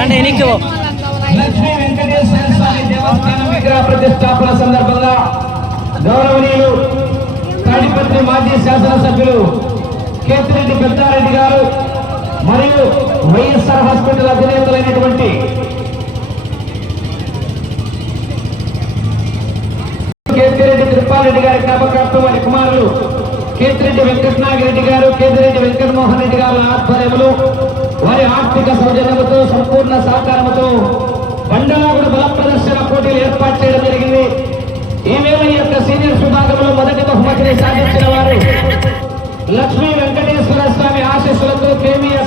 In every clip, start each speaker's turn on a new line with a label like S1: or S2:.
S1: అన్న ఎనికి
S2: లక్ష్మీ వెంకటేశ్వర స్వామి దేవస్థానం విగ్రహ ప్రతిష్టాపన సందర్భంగా గౌరవనీయులు తాడిపత్రి మాజీ శాసనసభ్యులు కేతిరెడ్డి పెద్దారెడ్డి గారు మరియు వైఎస్ఆర్ హాస్పిటల్ అధినేతలైనటువంటి కేతిరెడ్డి తిరుపాలరెడ్డి గారి జ్ఞాపకార్థం వారి కుమారులు కేతిరెడ్డి వెంకటనాగిరెడ్డి గారు కేతిరెడ్డి వెంకటమోహన్ రెడ్డి గారు ఆధ్వర్యములు వారి ఆర్థిక సౌజన్యముతో సంపూర్ణ సహకారముతో బండలాగుడు బల ప్రదర్శన పోటీలు ఏర్పాటు చేయడం జరిగింది. ఈ ఈ యొక్క సీనియర్ విభాగంలో మొదటి బహుమతిని సాధించిన వారు లక్ష్మీ వెంకటేశ్వర స్వామి ఆశీస్సులతో కేంద్ర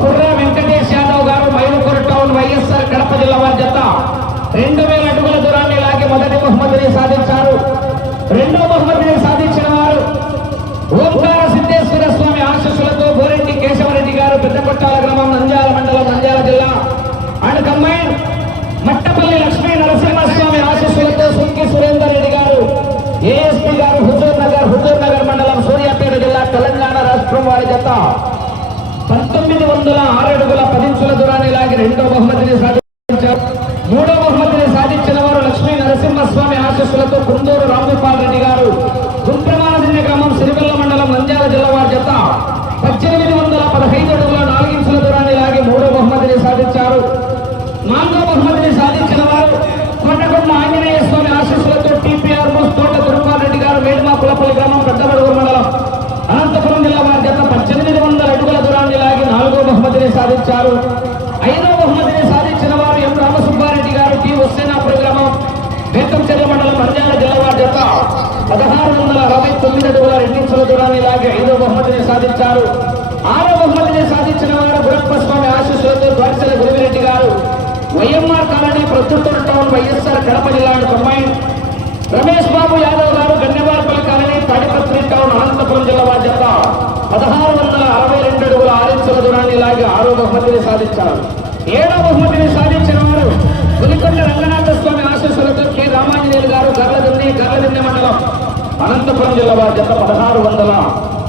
S2: కుర్ర వెంకటేష్ యాదవ్ గారు మైలుకూరు టౌన్ వైఎస్ఆర్ కడప జిల్లా వారి జత రెండు వేల అడుగుల దూరాన్ని లాగి మొదటి బహుమతిని సాధించారు రెండో బహుమతిని సాధించిన వారు ఓంకార సిద్ధేశ్వర స్వామి ఆశీస్సులతో బోరెడ్డి కేశవరెడ్డి గారు పెద్దకొట్టాల గ్రామం నంద్యాల మండలం నంద్యాల జిల్లా అండ్ కంబైన్ మట్టపల్లి లక్ష్మీ నరసింహస్వామి ఆశీస్సులతో సుంకి సురేందర్ రెడ్డి గారు ఏఎస్పీ గారు హుజూర్ నగర్ హుజూర్ నగర్ మండలం సూర్యాపేట జిల్లా తెలంగాణ రాష్ట్రం వారి జత పంతొమ్మిది వందల ఆరు అడుగుల పదించుల దూరాన్ని లాగి రెండో బహుమతిని సాధి మూడో బహుమతిని సాధించిన వారు లక్ష్మీ నరసింహస్వామి ఆశీస్సులతో కుందూరు రామగోపాల్ రెడ్డి గారు గుంప్రమానదిన్య గ్రామం సిరివెల్ల మండలం నంద్యాల జిల్లా వారి జత పద్దెనిమిది వందల పదహైదు అడుగుల నాలుగించుల దూరాన్ని లాగి మూడో బహుమతిని సాధించారు నాలుగో బహుమతిని సాధించిన వారు కొండకొండ ఆంజనేయ స్వామి ఆశీస్సులతో టీపీఆర్ తోట తిరుపాల్ రెడ్డి గారు మేడిమా కులపల్లి గ్రామం పెద్దబడుగురు మండలం అనంతపురం జిల్లా వారి జత పద్దెనిమిది వందల అడుగుల దూరాన్ని లాగి నాలుగో బహుమతిని సాధించారు. ఐదో బహుమతిని సాధించిన వారు ఎం. రామసుబ్బారెడ్డి గారు టి. హుస్సేనాపురం గ్రామం బేతంచెర్ల మండలం నంద్యాల జిల్లా వారి జత. పదహారు వందల అరవై తొమ్మిది అడుగుల రెండించుల దూరాన్ని ఇలాగే ఐదో బహుమతిని సాధించారు. ఆరో బహుమతిని సాధించిన వారు గురప్ప స్వామి ఆశీస్సులతో ద్వారసల గురువిరెడ్డి గారు. వైఎంఆర్ కాలనీ ప్రత్యుత్తర టౌన్ వైఎస్ఆర్ కడప జిల్లా కంబైన్ రమేష్ బాబు యాదవ్ గారు గన్నెవారిపల్లి కాలనీ తాడిపత్రి టౌన్ అనంతపురం జిల్లా వారి జత పదహారు వందల అరవై రెండు అడుగుల ఆరించుల దూరాన్ని లాగి ఆరో బహుమతిని సాధించారు. ఏడో బహుమతిని సాధించిన వారు పులికొండ రంగనాథ స్వామి ఆశీస్సులతో కె. రామాంజనేయులు గారు గర్లదిన్ని గర్లదిన్నె మండలం అనంతపురం జిల్లా వారి జత పదహారు వందల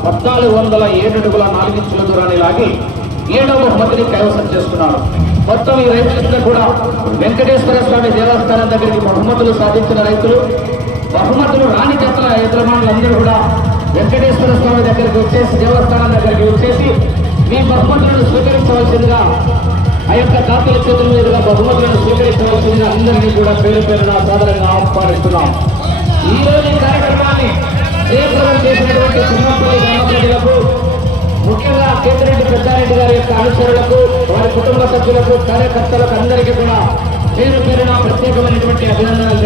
S2: పద్నాలుగు వందల ఏడు అడుగుల నాలుగించుల దూరాన్ని లాగి ఏడవ బహుమతిని కైవసం చేసుకున్నారు. మొత్తం ఈ రైతులందరూ కూడా వెంకటేశ్వర స్వామి దేవస్థానం దగ్గరికి బహుమతులు సాధించిన రైతులు బహుమతులు రాని జతల యజమానులందరూ కూడా వెంకటేశ్వర స్వామి దగ్గరికి వచ్చేసి దేవస్థానం దగ్గరికి వచ్చేసి మీ బహుమతులను స్వీకరించవలసిందిగా ఆ యొక్క దాతల చేతుల మీదుగా బహుమతులను స్వీకరించవలసిందిగా అందరినీ కూడా పేరు పేరున సాధారణంగా ఆహ్వానిస్తున్నాం. ఈ రోజు కార్యక్రమాన్ని జయప్రదం చేసినటువంటి సింహపల్లి గ్రామ ప్రజలకు ముఖ్యంగా కేతిరెడ్డి పెద్దారెడ్డి గారి యొక్క అనుచరులకు వారి కుటుంబ సభ్యులకు కార్యకర్తలకు అందరికీ కూడా పేరు పేరున ప్రత్యేకమైనటువంటి అభినందనలు